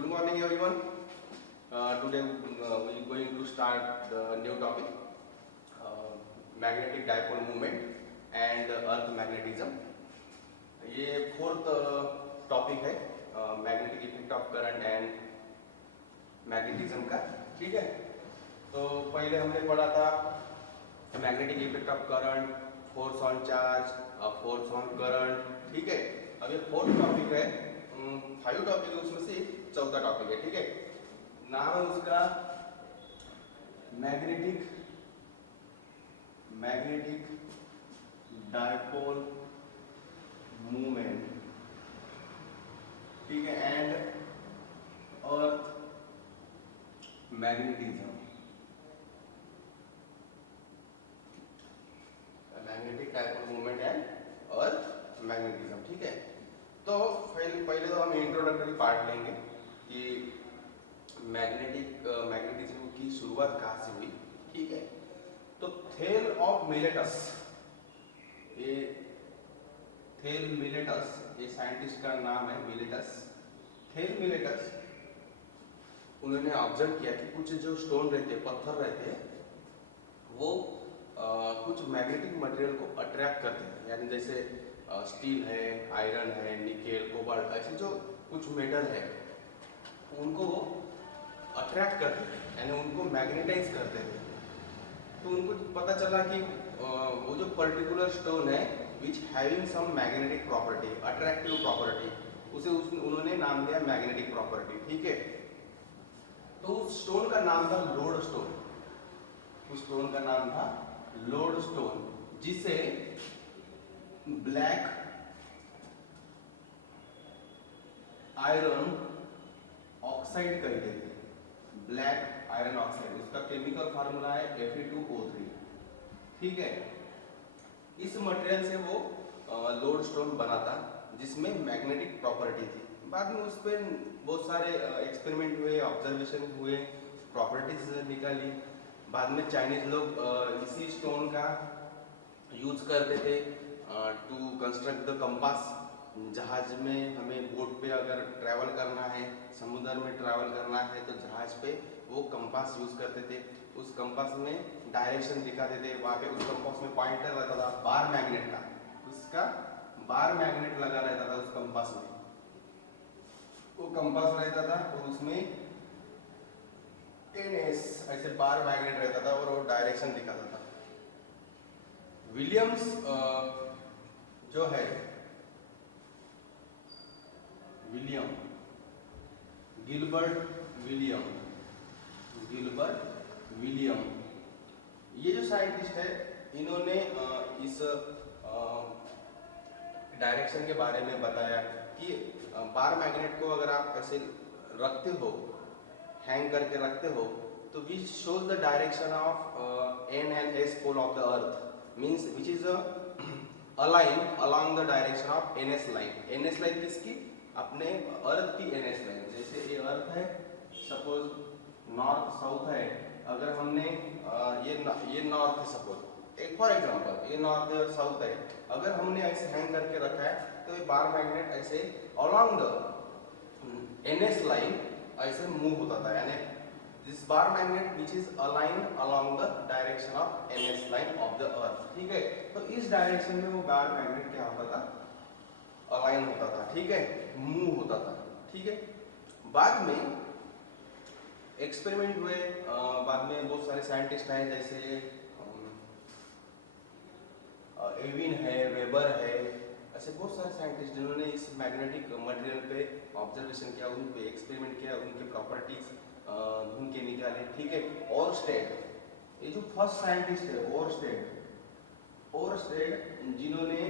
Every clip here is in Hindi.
Good morning, everyone. Today we are going to start the new topic, magnetic dipole moment and earth magnetism. ये फोर्थ टॉपिक है magnetic effect of current and magnetism का. ठीक है, तो पहले हमने पढ़ा था magnetic effect of current, force on charge, force on current. ठीक है, अब ये फोर्थ टॉपिक है. 5 टॉपिक है, उसमें से चौथा टॉपिक है. ठीक है, नाम है उसका मैग्नेटिक डायपोल मूवमेंट. ठीक है, and earth magnetism. Magnetic dipole movement and earth magnetism. ठीक है, तो पहले तो हम इंट्रोडक्टरी पार्ट लेंगे कि मैग्नेटिज्म की शुरुआत कहाँ से हुई. ठीक है, तो थेल ऑफ मिलेटस, ये साइंटिस्ट का नाम है मिलेटस. थेल मिलेटस, उन्होंने ऑब्जर्व किया कि कुछ जो स्टोन रहते हैं, पत्थर रहते हैं, वो कुछ मैग्नेटिक मटेरियल को अट्रैक्ट करते हैं. यानी जैसे स्टील है, आयरन है, निकेल, कोबाल्ट, ऐसे जो कुछ मेटल है उनको वो अट्रैक्ट करते थे, यानी उनको मैग्नेटाइज करते थे. तो उनको पता चला कि वो जो पर्टिकुलर स्टोन है which having some magnetic property, attractive property, उसे उन्होंने नाम दिया मैग्नेटिक प्रॉपर्टी. ठीक है, तो उस स्टोन का नाम था लोड स्टोन. उस स्टोन का नाम था लोड स्टोन, जिसे ब्लैक आयरन ऑक्साइड कहते थे. ब्लैक आयरन ऑक्साइड, उसका केमिकल फार्मूला है Fe2O3. ठीक है, इस मटेरियल से वो लोड स्टोन बना था जिसमें मैग्नेटिक प्रॉपर्टी थी. बाद में उस पर बहुत सारे एक्सपेरिमेंट हुए, ऑब्जर्वेशन हुए, प्रॉपर्टीज निकाली. बाद में चाइनीज लोग इसी स्टोन का यूज करते थे टू कंस्ट्रक्ट द कंपास. जहाज में हमें बोट पे अगर ट्रैवल करना है, समुद्र में ट्रैवल करना है, तो जहाज पे वो कंपास यूज करते थे. उस कंपास में डायरेक्शन दिखाते थे. वहाँ पे उस कंपास में पॉइंटर रहता था बार मैग्नेट का, उसका बार मैग्नेट लगा रहता था उस कंपास में. वो कंपास रहता था और उसमें NS ऐसे बार मैग्नेट रहता था और वो डायरेक्शन दिखाता था. विलियम्स जो है गिलबर्ट विलियम, ये जो साइंटिस्ट है, इन्होंने इस डायरेक्शन के बारे में बताया कि बार मैग्नेट को अगर आप ऐसे रखते हो, हैंग करके रखते हो, तो which shows the direction of N and S pole of the earth, means which is align along the direction of NS line. NS line किसकी? अपने अर्थ की NS लाइन. जैसे ये अर्थ है, सपोज नॉर्थ साउथ है, अगर हमने ये नॉर्थ है, सपोज एक फॉर एग्जांपल ये नॉर्थ है और साउथ है, अगर हमने ऐसे हैंग करके रखा है तो ये बार मैग्नेट ऐसे अलॉन्ग द NS लाइन ऐसे मूव होता था. यानी this bar magnet which is align along the direction of NS line of the अर्थ. ठीक है, तो इस डायरेक्शन में वो बार मैग्नेट क्या होता था? अलाइन होता था. ठीक है, मूव होता था. ठीक है, बाद में एक्सपेरिमेंट हुए. बाद में बहुत सारे साइंटिस्ट आए, जैसे एविन है, वेबर है, ऐसे बहुत सारे साइंटिस्ट जिन्होंने इस मैग्नेटिक मटेरियल पे ऑब्जर्वेशन किया, उन पे एक्सपेरिमेंट किया, उनके प्रॉपर्टीज ढूंढ के निकाले. ठीक है, ओरस्टेड, ये जो फर्स्ट साइंटिस्ट है ओरस्टेड, जिन्होंने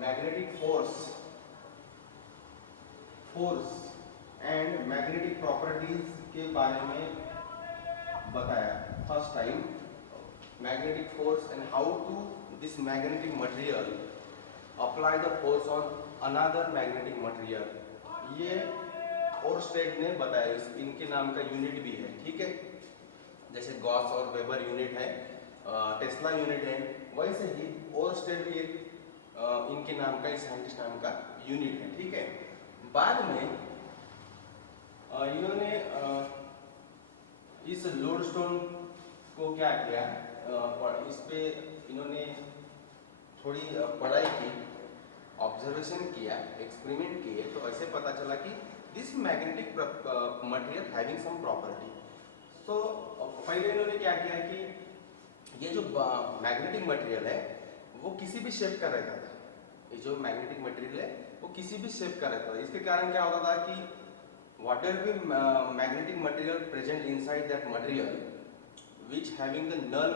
magnetic force and magnetic properties के बारे में बताया. First time magnetic force and how to this magnetic material apply the force on another magnetic material. ये ओरस्टेड ने बताया. इनके नाम का यूनिट भी है. ठीक है, जैसे गॉस और वेबर यूनिट है, टेस्ला यूनिट है, वैसे ही ओरस्टेड भी एक इनके नाम का, इस साइंटिस्ट नाम का यूनिट है. ठीक है, बाद में इन्होंने इस लोडस्टोन को क्या किया, इस पे इन्होंने थोड़ी पढ़ाई की, ऑब्जर्वेशन किया, एक्सपेरिमेंट किए, तो ऐसे पता चला कि this magnetic material having some property. तो पहले इन्होंने क्या किया कि ये जो मैग्नेटिक मटेरियल है वो किसी भी शेप का रहता था। ये जो मैग्नेटिक मटेरियल है वो किसी भी शेप का रहता था। इसके कारण क्या होता था कि whatever be magnetic material present inside that material which having the null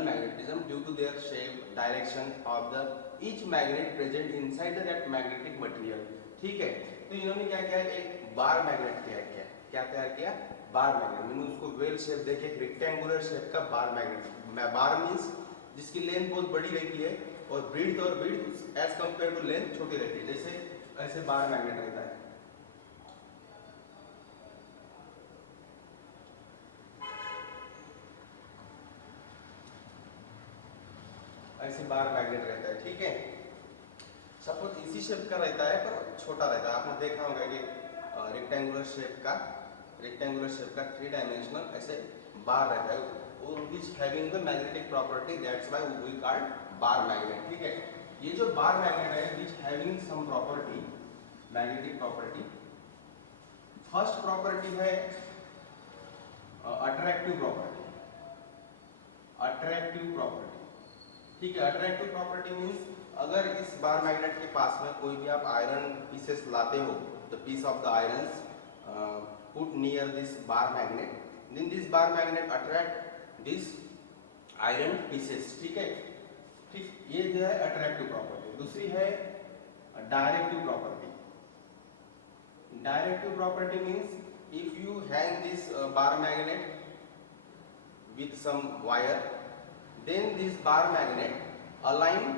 magnetism due to their shape, direction of the each magnet present inside that magnetic material। ठीक है, तो इन्होंने क्या किया, एक बार मैग्नेट तैयार किया। क्या तैयार किया? Bar magnet. मैंने उसको वेल शेप देखे, रेक्टेंगुलर शेप का बार मैग्नेट। बार मीन्स जिसकी लेंथ बहुत बड़ी रहती है और ब्रीड्थ एज कंपेयर टू लेंथ छोटी रहती है। जैसे ऐसे बार मैग्नेट रहता है, ऐसे बार मैग्नेट रहता है। ठीक है, सपोज इसी शेप का रहता है पर छोटा रहता है। आपने देखा होगा कि रेक्टेंगुलर शेप का 3 डायमेंशनल ऐसे बार रहता है, और which having the magnetic property, that's why we call bar magnet. ठीक है, ये जो बार मैग्नेट है which having some property, magnetic property. First property है अट्रैक्टिव प्रॉपर्टी। ठीक है, अट्रैक्टिव प्रॉपर्टी मीन्स अगर इस बार मैग्नेट के पास में कोई भी आप आयरन पीसेस लाते हो, the piece of the irons put near this bar magnet, then this bar magnet attract this iron pieces. ठीक है, ठीक, ये जो है अट्रैक्टिव प्रॉपर्टी। दूसरी है directive property. Directive property means if you hang this bar magnet with some wire, then this bar magnet align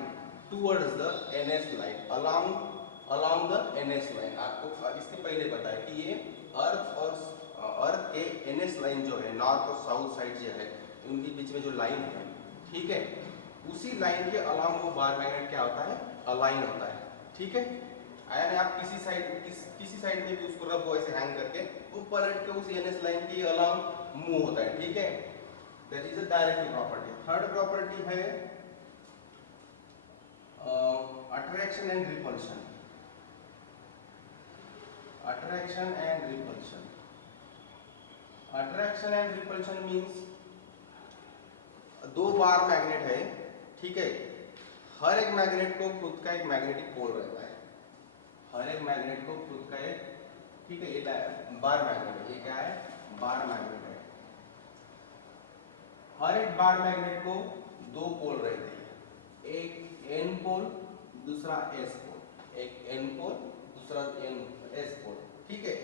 towards the NS line, along the NS line। आपको इसके पहले पता है कि ये अर्थ के NS लाइन जो है, नॉर्थ और साउथ साइड जो है, उनके बीच में जो लाइन है, ठीक है, उसी लाइन के अलाउंग वो बार मैग्नेट क्या होता है, अलाइन होता है। ठीक है, यानी आप किसी साइड में भी उसको रखो ऐसे हैंग करके, वो पलट के उस एनएस लाइन के अलाउंग मूव होता है। ठीक है, that is a directive property. Third property है attraction and repulsion. Attraction and repulsion means दो बार मैग्नेट है, ठीक है, हर एक मैग्नेट को खुद का एक मैग्नेटिक पोल रहता है। हर एक मैग्नेट को खुद का एक, ठीक है, ये बार मैग्नेट है। ये क्या है? बार मैग्नेट है। हर एक बार मैग्नेट को दो पोल रहते हैं, एक एन पोल, दूसरा एस पोल। एक एन पोल, दूसरा एस पोल। ठीक है,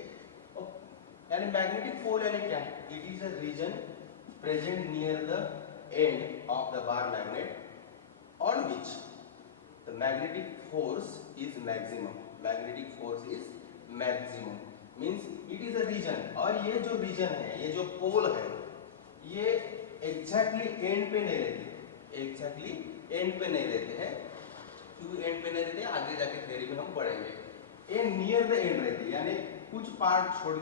यानी मैग्नेटिक पोल यानी क्या है? It is a region present near the end of the bar magnet on which the magnetic force is maximum. Magnetic force is maximum means it is a region, और ये जो रीजन है, ये जो पोल है, ये एग्जैक्टली एंड पे नहीं रहते, क्योंकि एंड पे नहीं रहते, आगे जाके थ्योरी में हम पढ़ेंगे। ये नियर द एंड रहते, यानी कुछ पार्ट छोड़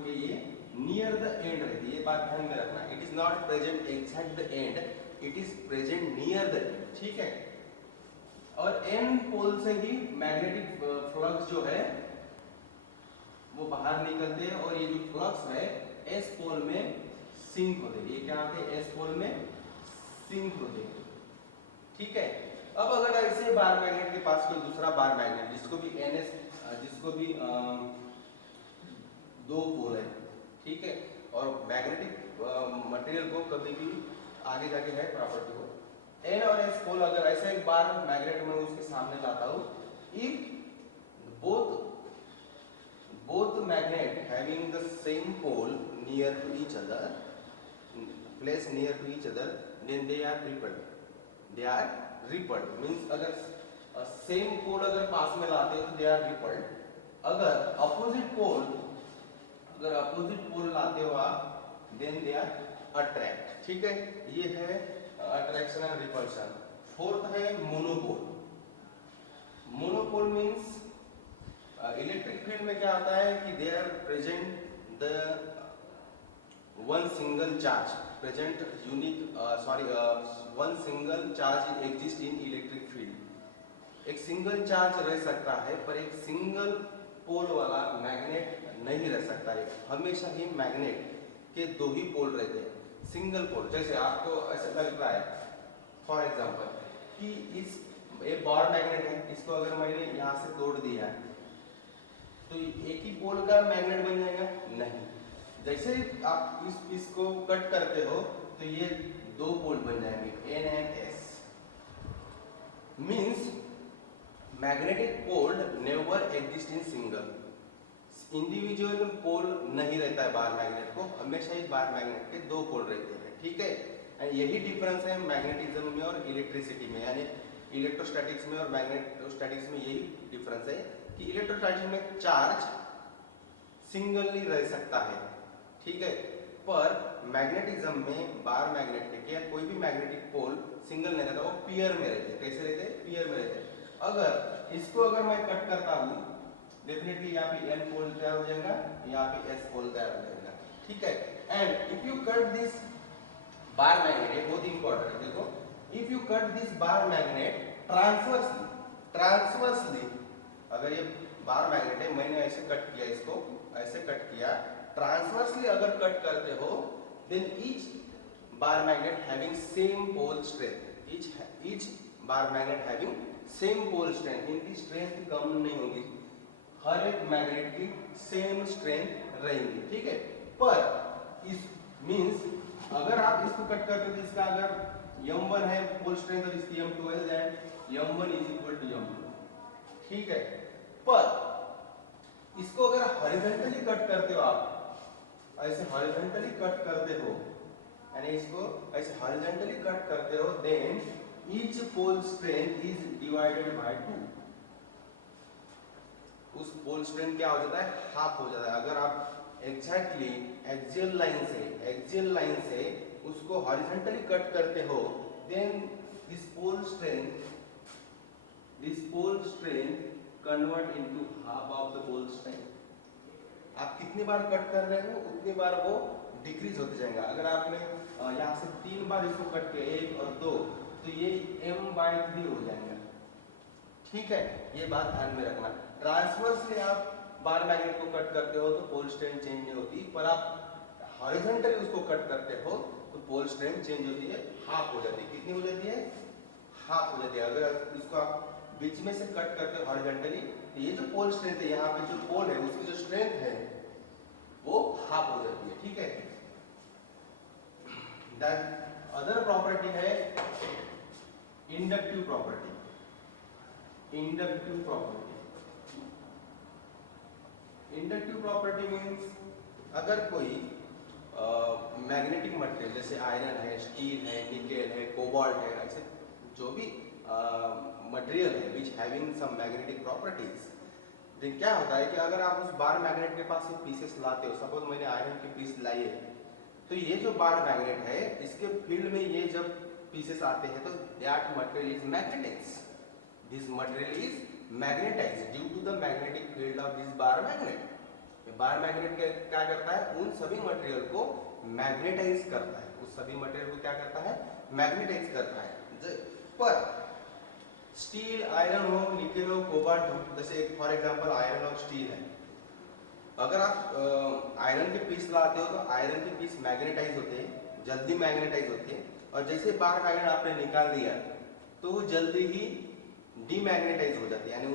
के ये नियर द एंड रहती है। ये बात ध्यान में रखना। It is not present exact the end, it is present near the and. ठीक है, और एन पोल से ही मैग्नेटिक फ्लक्स जो है वो बाहर निकलते हैं, और ये जो फ्लक्स है एस पोल में सिंक होते हैं। ये क्या होते हैं? एस पोल में सिंक होते हैं। ठीक है, अब अगर ऐसे बार मैग्नेट के पास कोई दूसरा बार मैग्नेट जिसको भी एनएस, जिसको भी दो पोल है, ठीक है, और मैग्नेटिक मटेरियल को कभी भी आगे जाके है प्रॉपर्टी हो, एन और एस पोल अगर ऐसे एक बार मैग्नेट में उसके सामने लाता हूं, if both magnet having the same pole near to each other, placed near to each other, then they are repelled means अगर सेम पोल अगर पास में लाते हो तो दे आर रिपल्ड। अगर अपोजिट पोल लाते हो आप, देन दे आर अट्रैक्ट। ठीक है, ये है अट्रैक्शन एंड रिपल्शन। फोर्थ है मोनोपोल। मोनोपोल मींस में क्या होता है कि they are present the one single charge present unique one single charge exist in electric field। एक सिंगल चार्ज रह सकता है पर एक सिंगल पोल वाला मैग्नेट नहीं रह सकता है। हमेशा ही मैग्नेट के दो ही पोल रहते हैं, सिंगल पोल। जैसे आपको ऐसा लग रहा है फॉर एग्जांपल कि इस एक बार मैग्नेट है, इसको अगर मैंने यहाँ से तोड़ दिया तो एक ही पोल का मैग्नेट बन जाएगा? नहीं। जैसे आप इसको कट करते हो तो ये दो पोल बन जाएंगे N and S। Means magnetic pole never exist in single. Individual pole नहीं रहता है बार मैग्नेट को, हमेशा ही बार मैग्नेट के दो पोल रहते हैं, ठीक है। एंड यही डिफरेंस है मैग्नेटिज्म में और इलेक्ट्रिसिटी में, यानी इलेक्ट्रोस्टैटिक्स में और मैग्नेटोस्टैटिक्स में यही डिफरेंस है कि इलेक्ट्रोस्टैटिक्स में चार्ज सिंगली रह सकता है, ठीक है, पर मैग्नेटिज्म में बार मैग्नेट के या कोई भी मैग्नेटिक पोल सिंगल नहीं रहता, वो पेयर में रहते हैं। कैसे रहते हैं? पेयर में रहते हैं। अगर इसको अगर मैं कट करता हूँ डेफिनेटली यहाँ पे N पोल तैयार हो जाएगा, यहाँ पे S पोल तैयार हो जाएगा, ठीक है। And if you cut this bar magnet, ये बहुत इंपॉर्टेंट है, देखो, if you cut this bar magnet transversely, अगर ये बार मैग्नेट है, मैंने ऐसे कट किया, इसको ऐसे कट किया, ट्रांसवर्सली अगर कट करते हो then each bar magnet having same pole strength, each bar magnet having same pole strength, इनकी स्ट्रेंथ कम नहीं होगी, हर एक मैग्नेट की सेम स्ट्रेंथ रहेंगी, ठीक है। पर इस मींस अगर आप इसको कट करते हो तो इसका अगर m1 है पोल स्ट्रेंथ और इसकी m2 है, then m1 is equal to m2, ठीक है। पर इसको अगर हॉरिजॉन्टली कट करते हो, आप ऐसे हॉरिजॉन्टली कट करते हो, यानी इसको ऐसे हॉरिजॉन्टली कट करते हो, then each pole strength is divided by 2। उस पोल स्ट्रेंथ क्या हो जाता है? हाफ हो जाता है। अगर आप एग्जैक्टली एक्सियल लाइन से उसको हॉरिजॉन्टली कट करते हो, then this pole strength convert into half of the pole strength. आप कितनी बार कट कर रहे हो उतनी बार वो डिक्रीज होते जाएगा। अगर आपने यहाँ से 3 बार इसको कट किया, 1 और 2, तो ये m/3 हो जाएगा, ठीक है। ये बात ध्यान में रखना। ट्रांसवर्सली आप बार मैग्नेट को कट करते हो तो पोल स्ट्रेंथ चेंज नहीं होती, पर आप हॉरिजॉन्टली उसको कट करते हो तो पोल स्ट्रेंथ चेंज होती है, हाफ हो जाती है। कितनी हो जाती है? हाफ हो जाती है। अगर इसको आप बीच में से कट करते हो हॉरिजॉन्टली, तो ये जो पोल स्ट्रेंथ है, यहाँ पे जो पोल है उसकी जो स्ट्रेंथ है वो हाफ हो जाती है, ठीक है। दैट अदर प्रॉपर्टी है inductive property. Inductive property means अगर कोई मैग्नेटिक मटेरियल जैसे आयरन है, स्टील है, निकेल है, कोबाल्ट है, ऐसे जो भी मटेरियल है which having some magnetic properties, then क्या होता है कि अगर आप उस बार मैग्नेट के पास ये पीसेस लाते हो, सपोज मैंने आयरन के पीस लाए, तो ये जो बार मैग्नेट है इसके फील्ड में ये जब पीसेस आते हैं तो that material is magnetized, this material is magnetized due to the magnetic field of this bar magnet. Bar magnet क्या करता है? उन सभी मटेरियल को मैग्नेटाइज करता है, उस सभी मटेरियल को क्या करता है? मैग्नेटाइज करता है। पर स्टील, आयरन हो, निकेल हो, कोबाल्ट हो, जैसे एक फॉर एग्जांपल आयरन और स्टील है, अगर आप आयरन के पीस लाते हो तो आयरन के पीस मैग्नेटाइज होते हैं, जल्दी मैग्नेटाइज होते हैं, और जैसे बार मैग्नेट आपने निकाल दिया तो वो जल्दी ही डीमैग्नेटाइज हो जाती है, यानी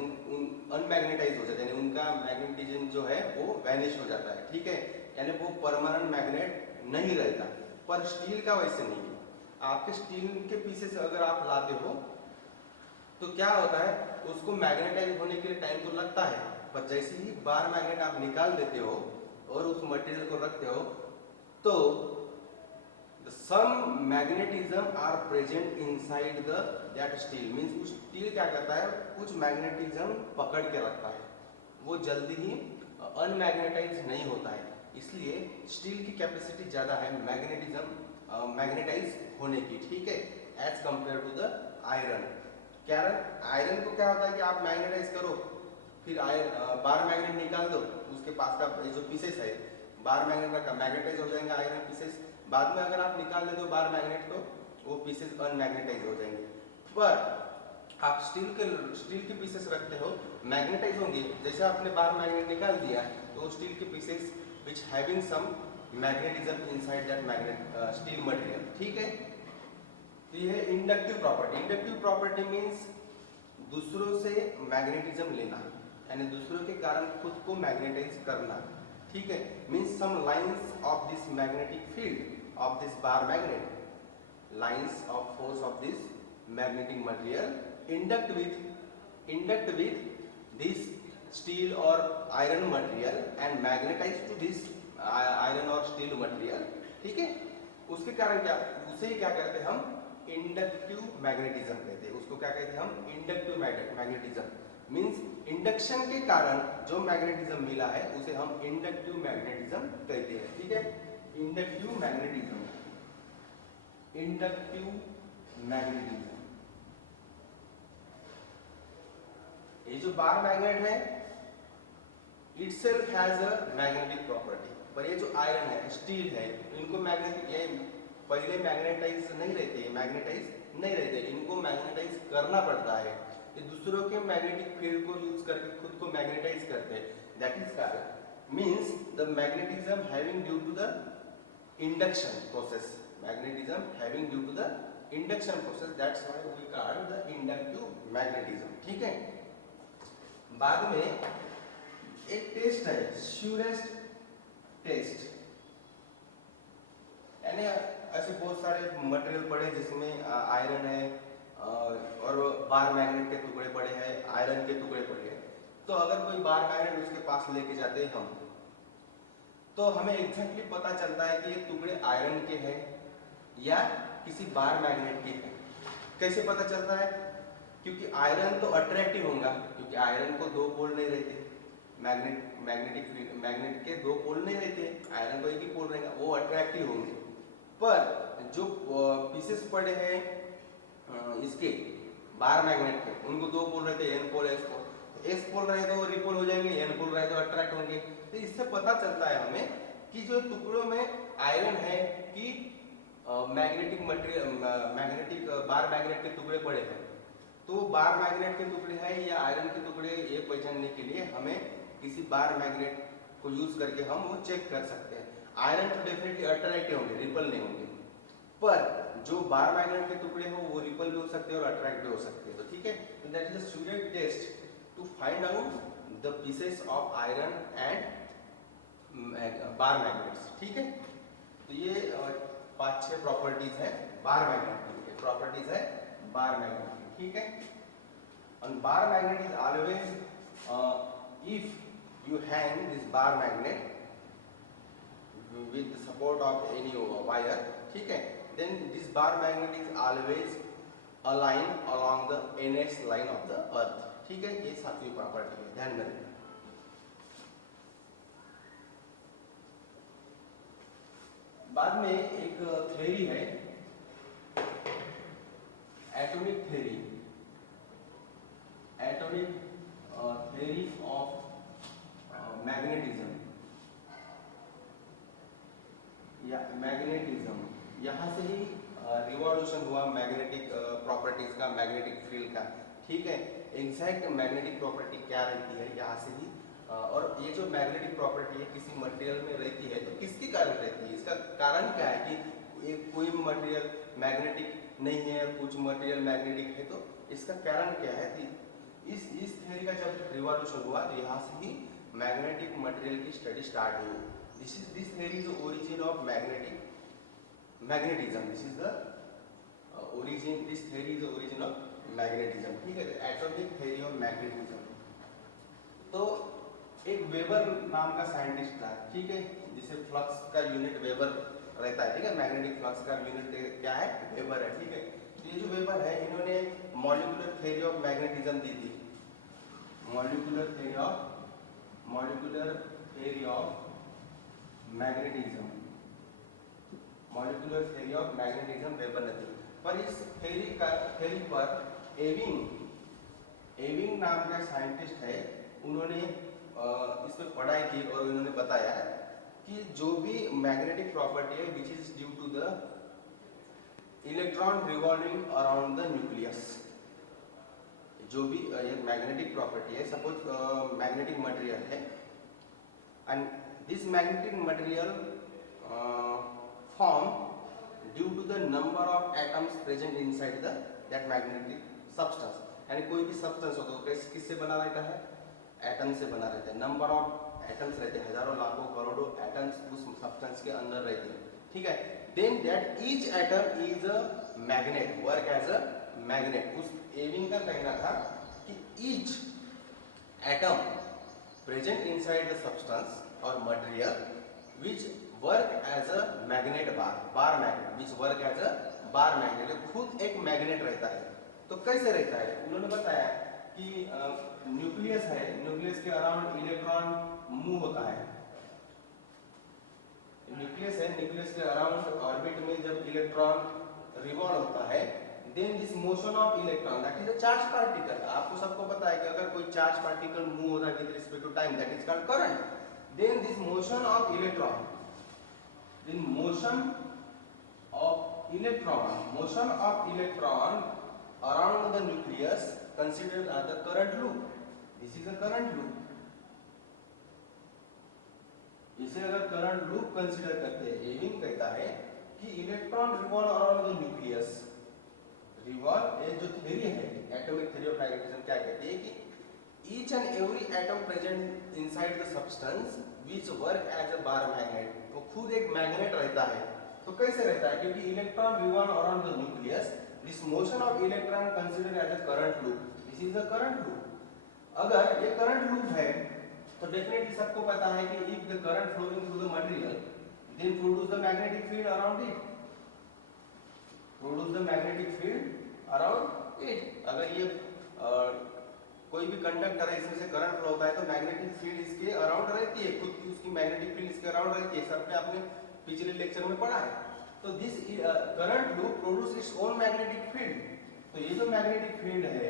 अनमैग्नेटाइज हो जाते हैं, यानी उनका मैग्नेटिज्म जो है वो वैनिश हो जाता है, ठीक है, यानी वो परमानेंट मैग्नेट नहीं रहता। पर स्टील का वैसे नहीं है। आपके स्टील के पीसेस अगर आप लाते हो तो क्या होता है, उसको मैग्नेटाइज होने के लिए टाइम तो लगता है, पर जैसे ही बार मैग्नेट आप निकाल देते हो और उस मटेरियल को रखते हो तो some magnetism are present inside the that steel, means उस स्टील क्या करता है, कुछ मैग्नेटिज्म पकड़ के रखता है, वो जल्दी ही अनमैग्नेटाइज नहीं होता है, इसलिए स्टील की कैपेसिटी ज्यादा है मैग्नेटाइज होने की, ठीक है, as compare to the iron. क्या आयरन को क्या होता है कि आप मैग्नेटाइज करो फिर बार मैग्नेट निकाल दो, उसके पास का ये जो पीसेस है बार मैग्नेट का मैग्नेटाइज हो जाएंगे आयरन पीसेस। बाद में अगर आप निकाल देते हो बार मैग्नेट को, वो पीसेस अनमैग्नेटाइज हो जाएंगे। पर आप स्टील के पीसेस रखते हो, मैग्नेटाइज होंगे। जैसे आपने बार मैग्नेट निकाल दिया तो स्टील के pieces which having some magnetism inside that magnet steel material, ठीक है। तो ये है inductive property. Inductive property means दूसरों से मैग्नेटिज्म लेना, यानी दूसरों के कारण खुद को मैग्नेटाइज करना, ठीक है। Means some lines of this magnetic field of this bar magnet, lines of force of this magnetic material induct with this steel or iron material and magnetize to this iron or steel material, ठीक है। उसके कारण क्या, उसे क्या कहते हैं हम इंडक्टिव मैग्नेटिज्म कहते हैं। उसको क्या कहते हैं हम इंडक्टिव मैग्नेटिज्म। मींस इंडक्शन के कारण जो मैग्नेटिज्म मिला है उसे हम इंडक्टिव मैग्नेटिज्म कहते हैं, ठीक है। Inductive magnetism, inductive magnetism. ये जो बार मैग्नेट है itself has a magnetic property, पर ये जो आयरन है, स्टील है, इनको मैग्नेटिक, ये पहले मैग्नेटाइज नहीं रहते, इनको मैग्नेटाइज करना पड़ता है। ये दूसरों के मैग्नेटिक फील्ड को यूज करके खुद को मैग्नेटाइज करते हैं। That is called means the magnetism having due to the induction process, magnetism having due to the induction process, that's why we call the inductive magnetism, ठीक है। बाद में एक टेस्ट है श्यूरेस्ट टेस्ट, यानी ऐसे बहुत सारे मटेरियल पड़े जिसमें आयरन है और बार मैग्नेट के टुकड़े पड़े हैं, आयरन के टुकड़े पड़े हैं। तो अगर कोई बार मैग्नेट उसके पास लेके जाते हैं हम, तो हमें एग्जैक्टली पता चलता है कि ये टुकड़े आयरन के हैं या किसी बार मैग्नेट के हैं। कैसे पता चलता है? क्योंकि आयरन तो अट्रैक्टिव होगा, क्योंकि आयरन को दो पोल नहीं रहते, मैग्नेट के दो पोल नहीं रहते, आयरन को एक ही पोल रहेगा, वो अट्रैक्टिव होंगे। पर जो पीसेस पड़े हैं इसके बार मैग्नेट के, उनको दो पोल रहते हैं, N pole S pole. S pole रहे तो रिपोल हो जाएंगे, एन पोल रहे तो अट्रैक्ट होंगे। तो इससे पता चलता है हमें कि जो टुकड़ों में आयरन है कि magnetic material, magnetic bar magnet के टुकड़े पड़े हैं। तो बार मैग्नेट के टुकड़े हैं या आयरन के टुकड़े, ये पहचानने के लिए हमें किसी बार मैग्नेट को यूज करके हम वो चेक कर सकते हैं। आयरन तो डेफिनेटली अट्रैक्ट होंगे, रिपल नहीं होंगे, पर जो बार मैग्नेट के टुकड़े हो वो रिपल भी हो सकते हैं और अट्रैक्ट भी हो सकते हैं। तो ठीक है, that is the student test to find out the pieces of iron and bar magnets, ठीक है। तो ये 5-6 प्रॉपर्टीज है बार मैग्नेट की, प्रॉपर्टीज है बार मैग्नेट की, ठीक है। And bar magnet is always if you hang this bar magnet with the support of any wire, ठीक है, then this bar magnet is always aligned along the NS line of the earth, ठीक है। ये 7वीं प्रॉपर्टी है, ध्यान में रखना। बाद में एक थ्योरी है atomic theory, atomic theory of magnetism या मैग्नेटिज्म। यहाँ से ही रिवॉल्यूशन हुआ मैग्नेटिक प्रॉपर्टीज का, मैग्नेटिक फील्ड का, ठीक है। एग्जैक्ट मैग्नेटिक प्रॉपर्टी क्या रहती है यहाँ से ही, और ये जो मैग्नेटिक प्रॉपर्टी है किसी मटेरियल में रहती है तो किसके कारण रहती है, इसका कारण क्या है कि एक कोई मटेरियल मैग्नेटिक नहीं है, कुछ मटेरियल मैग्नेटिक है, तो इसका कारण क्या है? इस थ्योरी का जब रिवॉल्यूशन हुआ तो यहाँ से ही मैग्नेटिक मटेरियल की स्टडी स्टार्ट हुई। This theory is the origin of magnetism, this is the origin, this theory is the origin of magnetism, ठीक है, एटॉमिक थ्योरी ऑफ मैग्नेटिज्म। तो एक वेबर नाम का साइंटिस्ट था, ठीक है, जिसे फ्लक्स का यूनिट वेबर रहता है, ठीक है, मैग्नेटिक फ्लक्स का यूनिट क्या है? वेबर है, ठीक है। तो ये जो वेबर है, इन्होंने मॉलिक्यूलर थ्योरी ऑफ मैग्नेटिज्म दी थी, molecular theory of magnetism, molecular theory of magnetism weber ने दी। पर इस थ्योरी पर एविंग नाम का साइंटिस्ट है, उन्होंने इस पर पढ़ाई की और उन्होंने बताया कि जो भी मैग्नेटिक प्रॉपर्टी है which is due to the electron revolving around the nucleus, जो भी ये मैग्नेटिक प्रॉपर्टी है, सपोज मैग्नेटिक मटेरियल है and this magnetic material form due to the number of atoms present inside the that magnetic substance. यानी कोई भी सब्सटेंस हो तो किससे बना रहता है, एटम से बना रहता है। नंबर ऑफ एटम्स रहते हैं, हजारों लाखों करोड़ों एटम्स उस सब्सटेंस के अंदर रहते हैं, ठीक है। Then that each atom is a magnet, work as a magnet. उस एविंग का कहना था कि each atom present inside the substance और material which work as a magnet, bar magnet, which work as a bar magnet, खुद एक मैग्नेट रहता है। तो कैसे रहता है, उन्होंने बताया कि न्यूक्लियस है, न्यूक्लियस के अराउंड इलेक्ट्रॉन मूव होता है। न्यूक्लियस है, न्यूक्लियस के अराउंड ऑर्बिट में जब इलेक्ट्रॉन रिवॉल्व होता है, then this motion of electron that is a charge particle. आपको सबको पता है कि अगर कोई चार्ज पार्टिकल मूव हो रहा है with respect to time, that is called current. Then this motion of electron, in motion of electron around the nucleus considered as the current loop. This is a current loop. इसे अगर करंट लूप कंसीडर करते हैं, एविंग कहता है कि electron revolve around the nucleus. Revolve ये जो थ्योरी है, एटॉमिक थ्योरी ऑफ मैग्नेटिज्म, क्या कहती है कि each and every atom present inside the substance which work as a bar magnet, वो खुद एक मैग्नेट रहता है। तो कैसे रहता है, क्योंकि electron revolve around the nucleus, this motion of electron consider as a current loop, this is a current loop. अगर ये करंट लूप है तो डेफिनेटली सबको पता है कि if the current flowing through the material then produce the magnetic field around it, produce the magnetic field around it. अगर ये कोई भी कंडक्टर है, इसमें से करंट फ्लो होता है तो मैग्नेटिक फील्ड इसके अराउंड रहती है, खुद की उसकी मैग्नेटिक फील्ड इसके अराउंड रहती है, सबने आपने पिछले लेक्चर में पढ़ा है। तो this current loop produce its own magnetic field. तो ये जो मैग्नेटिक फील्ड है,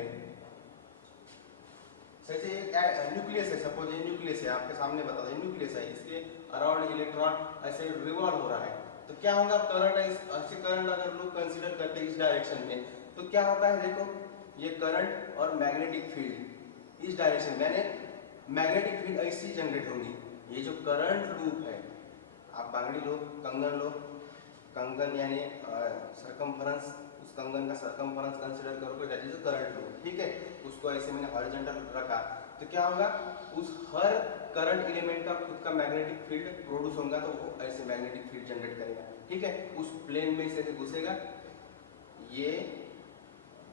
जैसे न्यूक्लियस है, सपोज ये न्यूक्लियस है, आपके सामने बता दो न्यूक्लियस है, इसके अराउंड इलेक्ट्रॉन ऐसे रिवॉल्व हो रहा है, तो क्या होगा, करंट है, ऐसे करंट अगर लोग कंसीडर करते हैं इस डायरेक्शन में, तो क्या होता है, देखो ये करंट और मैग्नेटिक फील्ड इस डायरेक्शन में, यानी मैग्नेटिक फील्ड ऐसी जनरेट होगी। ये जो करंट लूप है, आप बांगड़ी लो, कंगन लो, कंगन यानी सरकमफरेंस, उस कंगन का सरकमफरेंस कंसीडर करो, that is a current loop, ठीक है। उसको ऐसे मैंने हॉरिजॉन्टल रखा, तो क्या होगा, उस हर करंट एलिमेंट का खुद का मैग्नेटिक फील्ड प्रोड्यूस होगा, तो वो ऐसे मैग्नेटिक फील्ड जनरेट करेगा, ठीक है। उस प्लेन में से घुसेगा, ये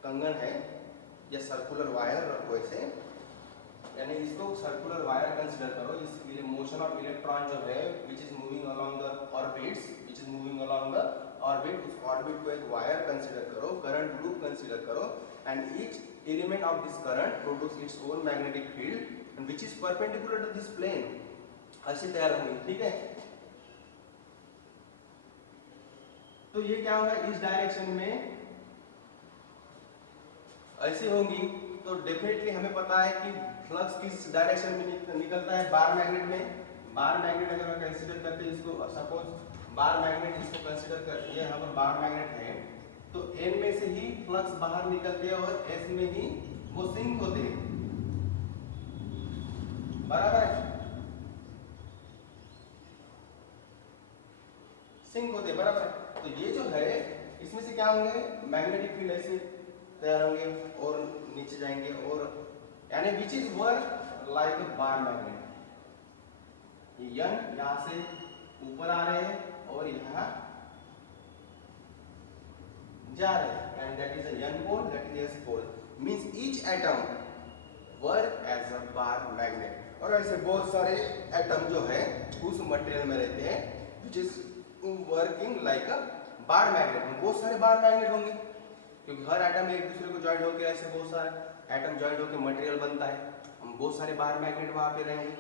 कंगन है या सर्कुलर वायर रखो ऐसे, यानी इसको सर्कुलर वायर कंसीडर करो। इसके मोशन ऑफ इलेक्ट्रॉन जो है which is moving along the orbits, which is moving along the orbit, उस ऑर्बिट को एक वायर कंसीडर करो, करंट लूप कंसीडर करो, and each element of this current produce its own magnetic field and which is perpendicular to this plane, ऐसे तैयार होंगे, ठीक है। तो ये क्या होगा, इस डायरेक्शन में ऐसे होंगी, तो डेफिनेटली हमें पता है कि फ्लक्स किस डायरेक्शन में निकलता है, बार मैग्नेट में। बार मैग्नेट अगर कंसीडर करते हैं इसको, सपोज बार मैग्नेट इसको कंसीडर कर, ये यहाँ पर बार मैग्नेट है, तो N में से ही फ्लक्स बाहर निकलते हैं और S में ही वो सिंक होते हैं, बराबर है, सिंक होते हैं, बराबर है। तो ये जो है इसमें से क्या होंगे, मैग्नेटिक फील्ड ऐसे तैयार होंगे और नीचे जाएंगे, और यानी which is work like a bar magnet. ये यंग यहाँ से ऊपर आ रहे हैं और यहाँ जा रहे हैं, and that is a n pole, that is s pole, means each atom work as a bar magnet. और ऐसे बहुत सारे एटम जो है उस मटेरियल में रहते हैं which is working like a bar magnet. बहुत सारे बार मैग्नेट होंगे क्योंकि हर एटम एक दूसरे को जॉइंट होकर, ऐसे बहुत सारे एटम जॉइंट होकर मटेरियल बनता है, हम बहुत सारे बार मैग्नेट वहां पे रहेंगे।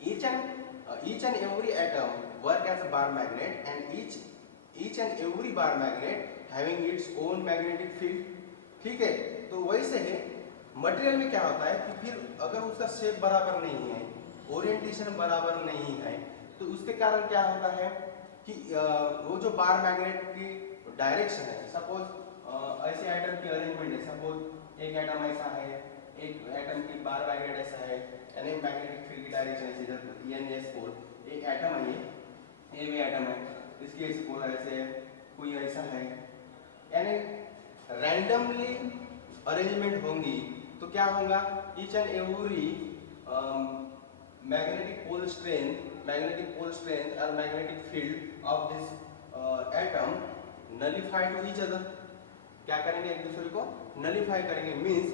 each and every atom work as a bar magnet, and each and every bar magnet having its own magnetic field, ठीक है। तो वैसे है मटेरियल में क्या होता है कि फिर अगर उसका शेप बराबर नहीं है, ओरिएंटेशन बराबर नहीं है, तो उसके कारण क्या होता है कि वो जो बार मैग्नेट की डायरेक्शन है, सपोज ऐसे एटम की अरेंजमेंट है, सपोज एक एटम ऐसा है, एक एटम की बार मैग्नेट ऐसा है, यानी मैग्नेटिक फील्ड की डायरेक्शन इधर एन एस पोल, एक एटम है ये भी एटम है, इसकी ऐसे पोलर ऐसे है, कोई ऐसा है, यानी रैंडमली अरेंजमेंट होंगी तो क्या होगा, each and every magnetic pole strength or magnetic field of this atom nullify to each other. क्या करेंगे, एक दूसरे को नलीफाई करेंगे, मीन्स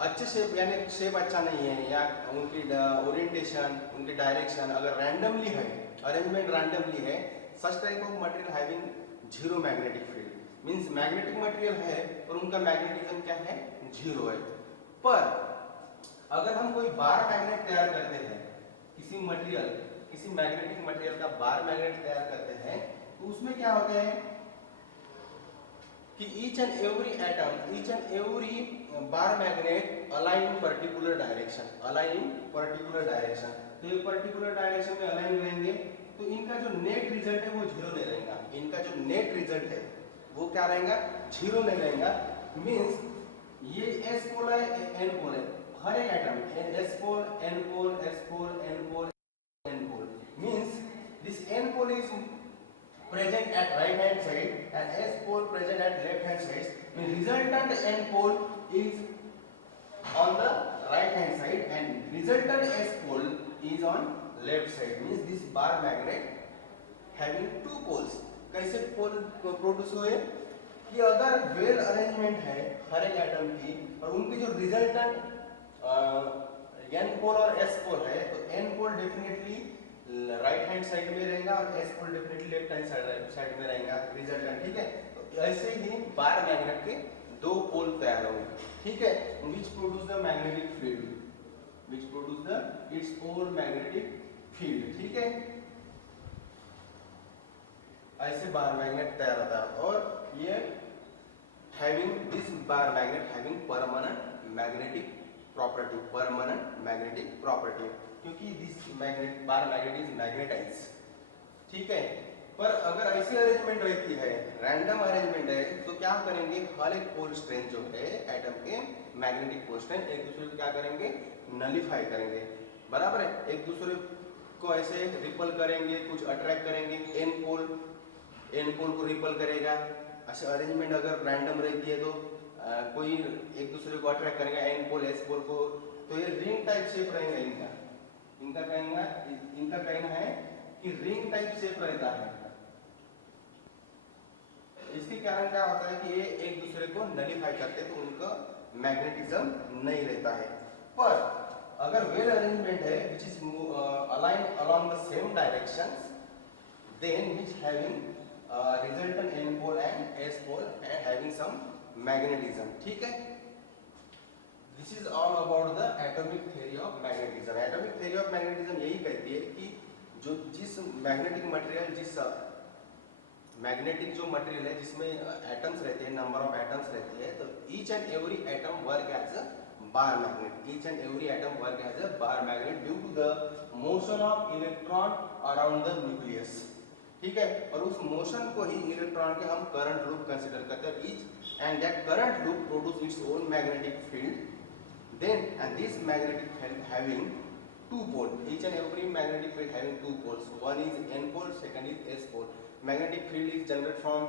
अच्छे शेप, यानी शेप अच्छा नहीं है या उनकी ओरिएंटेशन, उनकी डायरेक्शन अगर रैंडमली है, अरेंजमेंट रैंडमली है, such type of material having zero magnetic field, means magnetic material है और उनका मैग्नेटिज्म क्या है, जीरो है। पर अगर हम कोई बार मैग्नेट तैयार करते हैं, किसी मैग्नेटिक मटेरियल का बार मैग्नेट तैयार करते हैं, तो उसमें क्या होता है कि each and every bar magnet align particular direction, तो ये पर्टिकुलर डायरेक्शन में अलाइन रहेंगे, तो इनका जो नेट रिजल्ट है वो जीरो नहीं रहेगा, इनका जो नेट रिजल्ट है वो क्या रहेगा, जीरो नहीं रहेगा। मीन्स ये एस पोल है, एन पोल है, हर एक atom S pole, N pole, S pole, N pole, N pole, means this N pole is present at right hand side and S pole present at left hand side, means resultant N pole is on the right hand side and resultant S pole is on left side, means this bar magnet having two poles। कैसे पोल प्रोड्यूस हुए कि अगर वेल अरेंजमेंट है हर एक एटम की और उनकी जो रिजल्टेंट N पोल और S पोल है, तो N pole definitely right hand side में रहेगा और S pole definitely left hand side में रहेगा रिजल्टेंट, ठीक है। तो ऐसे ही बार मैग्नेट के दो पोल तैयार होंगे, ठीक है, which produce the magnetic field, which produce the it's own magnetic field, ठीक है। ऐसे बार मैग्नेट तैयार होता है और ये having this bar magnet having permanent magnetic property, क्योंकि this magnet bar magnet is magnetize, ठीक है। पर अगर ऐसी अरेंजमेंट रहती है, रैंडम अरेंजमेंट है, तो क्या करेंगे, हर एक पोल स्ट्रेंथ जो है एटम के मैग्नेटिक पोल स्ट्रेंथ एक दूसरे को क्या करेंगे, नलीफाई करेंगे, बराबर है, एक दूसरे को ऐसे रिपल करेंगे, कुछ अट्रैक्ट करेंगे, एन पोल को रिपल करेगा। अच्छा अरेंजमेंट अगर रैंडम रहती है तो कोई एक दूसरे को अट्रैक्ट करेगा, एन पोल एस पोल को, तो ये रिंग टाइप शेप रहेगा इनका कहना है कि रिंग टाइप शेप रहता है। इसके कारण क्या होता है कि ये एक दूसरे को नलीफाई करते तो उनका मैग्नेटिज्म नहीं रहता है। पर अगर वेल अरेंजमेंट है which is align along the same directions, then which having resultant N pole and S pole and having some magnetism, ठीक है। This is all about the atomic theory of magnetism. Atomic theory of magnetism यही कहती है कि जो जिस मैग्नेटिक मटेरियल, जिस मैग्नेटिक जो मटेरियल है जिसमें एटम्स रहते हैं, नंबर ऑफ एटम्स रहते हैं, तो each and every atom work as a bar magnet, each and every atom work as a bar magnet due to the motion of electron around the nucleus, ठीक है। और उस मोशन को ही इलेक्ट्रॉन के हम करंट लूप कंसीडर करते हैं, each and that current loop produce its own magnetic field, then and this magnetic field having two pole, each and every magnetic field having two poles, one is n pole, second is s pole. Magnetic field is generated from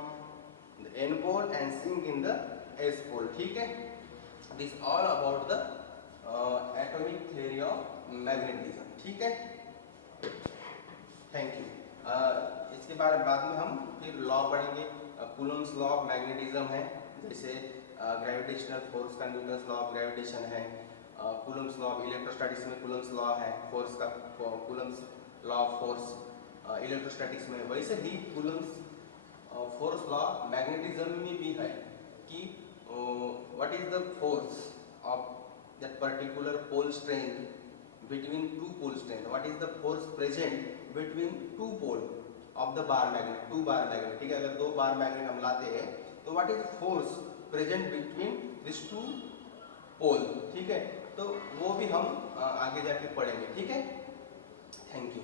the n pole and sink in the s pole, ठीक है। This all about the atomic theory of magnetism, ठीक है। Thank you. इसके बाद में हम फिर लॉ पढ़ेंगे, कूलम्स लॉ ऑफ मैग्नेटिज्म है, जैसे ग्रेविटेशनल फोर्स का न्यूटन्स लॉ ऑफ ग्रेविटेशन है, कूलम्स लॉ ऑफ इलेक्ट्रोस्टैटिक्स में कूलम्स लॉ है, फोर्स का Coulomb's law of force electrostatics में, वैसे ही कूलम्स फोर्स लॉ मैग्नेटिज्म में भी है कि what is the force of that particular pole strength between two pole strength, what is the force present between two pole of the bar magnet, two bar magnet, ठीक है। अगर दो बार मैग्नेट हम लाते हैं तो what is force present between this two pole, ठीक है। तो वो भी हम आगे जाके पढ़ेंगे, ठीक है। Thank you.